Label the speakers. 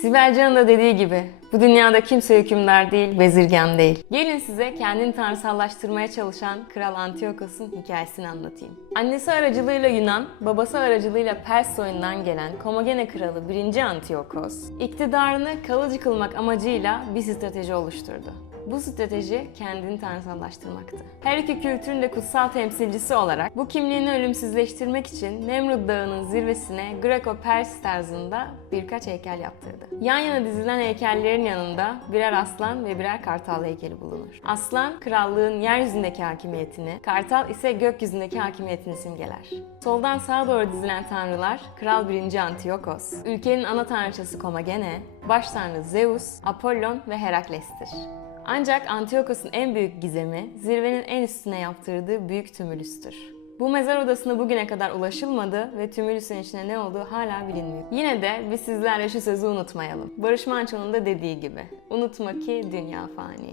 Speaker 1: Sibel Can'ın da dediği gibi bu dünyada kimse hükümdar değil, bezirgen değil. Gelin size kendini tanrısallaştırmaya çalışan Kral Antiochos'un hikayesini anlatayım. Annesi aracılığıyla Yunan, babası aracılığıyla Pers soyundan gelen Komagene Kralı 1. Antiochos, iktidarını kalıcı kılmak amacıyla bir strateji oluşturdu. Bu strateji kendini tanrısallaştırmaktı. Her iki kültürün de kutsal temsilcisi olarak bu kimliğini ölümsüzleştirmek için Nemrut Dağı'nın zirvesine Greco-Pers tarzında birkaç heykel yaptırdı. Yan yana dizilen heykellerin yanında birer aslan ve birer kartal heykeli bulunur. Aslan, krallığın yeryüzündeki hakimiyetini, kartal ise gökyüzündeki hakimiyetini simgeler. Soldan sağa doğru dizilen tanrılar, Kral 1. Antiochos, ülkenin ana tanrıçası Komagene, baş tanrı Zeus, Apollon ve Herakles'tir. Ancak Antiochos'un en büyük gizemi zirvenin en üstüne yaptırdığı büyük tümülüstür. Bu mezar odasına bugüne kadar ulaşılmadı ve tümülüsün içinde ne olduğu hala bilinmiyor. Yine de biz sizlerle şu sözü unutmayalım. Barış Manço'nun da dediği gibi. Unutma ki dünya fani.